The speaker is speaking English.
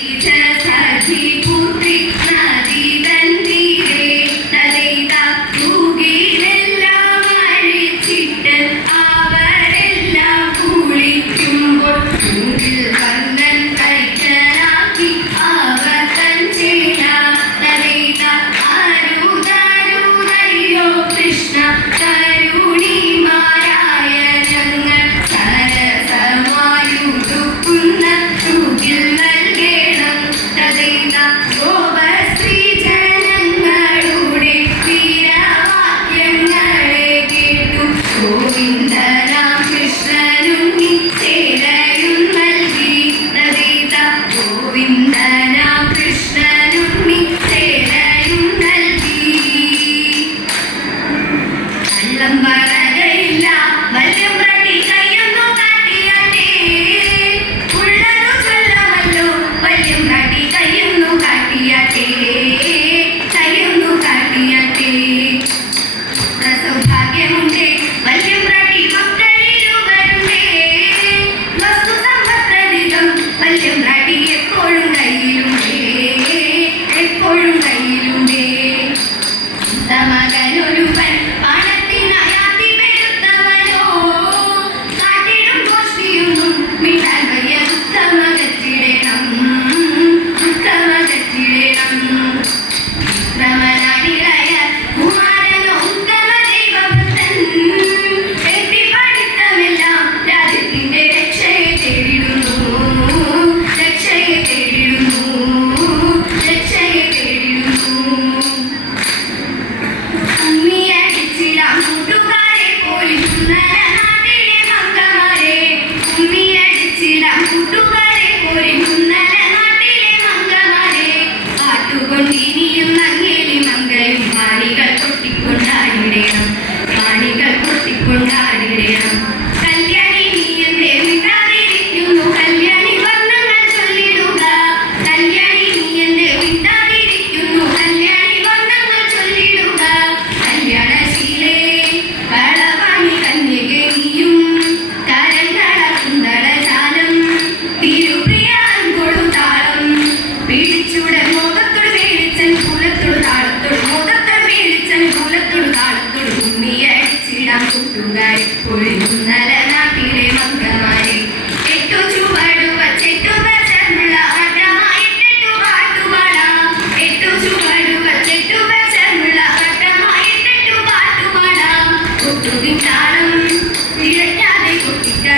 DJ ചെയ്യണം നൽകുന്നത്